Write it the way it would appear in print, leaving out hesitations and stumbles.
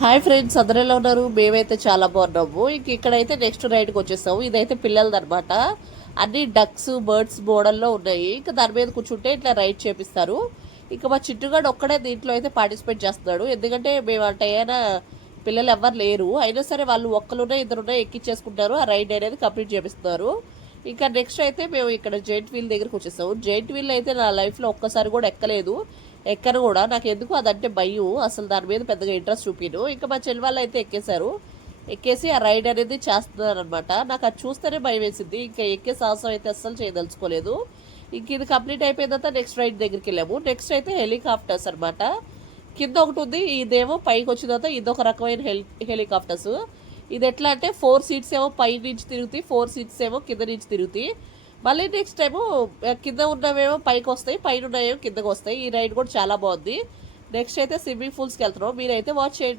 Hi friends, అందరూ ఎలా ఉన్నారు? మేమైతే చాలా బాగున్నాము. ఇక్కడైతే నెక్స్ట్ రైడ్కి వచ్చేసాము. ఇదైతే పిల్లలది అనమాట. అన్ని డక్స్ బర్డ్స్ మోడల్లో ఉన్నాయి. ఇంకా దాని మీద కూర్చుంటే ఇట్లా రైడ్ చేపిస్తారు. ఇంకా మా చిట్టుగాడు ఒక్కడే దీంట్లో అయితే పార్టిసిపేట్ చేస్తున్నాడు. ఎందుకంటే మేము అంటే పిల్లలు ఎవ్వరు లేరు, అయినా సరే వాళ్ళు ఒక్కరున్నా ఇద్దరున్నా ఎక్కిచ్చేసుకుంటారు. ఆ రైడ్ అనేది కంప్లీట్ చేపిస్తున్నారు. ఇంకా నెక్స్ట్ అయితే మేము ఇక్కడ జైంట్ వీల్ దగ్గరకు వచ్చేసాము. జైంట్ వీల్ అయితే నా లైఫ్లో ఒక్కసారి కూడా ఎక్కలేదు, ఎక్కను కూడా. నాకు ఎందుకు అదంటే భయం, అసలు దాని మీద పెద్దగా ఇంట్రెస్ట్ చూపిను. ఇంకా మా చెల్లి వాళ్ళు అయితే ఎక్కేశారు. ఎక్కేసి ఆ రైడ్ అనేది చేస్తున్నారు అనమాట. నాకు అది చూస్తేనే భయం వేసింది. ఇంకా ఎక్కే సాహసం అయితే అస్సలు చేయదలుచుకోలేదు. ఇంక ఇది కంప్లీట్ అయిపోయిన తర్వాత నెక్స్ట్ రైడ్ దగ్గరికి వెళ్ళాము. నెక్స్ట్ అయితే హెలికాప్టర్స్ అనమాట. కింద ఒకటి ఉంది, ఇదేమో పైకి వచ్చిన తర్వాత ఇదొక రకమైన హెలికాప్టర్స్. ఇది ఎట్లా అంటే 4 సీట్స్ ఏమో పై నుంచి తిరుగుతాయి, 4 సీట్స్ ఏమో కింద నుంచి తిరుగుతాయి. మళ్ళీ నెక్స్ట్ ఏమో కింద ఉన్నవేమో పైకి వస్తాయి, పైన ఉన్నవేమో కిందకు వస్తాయి. ఈ రైడ్ కూడా చాలా బాగుంది. నెక్స్ట్ అయితే స్విమ్మింగ్ పూల్స్కి వెళ్తున్నాం. మీరైతే వాచ్ చేయండి.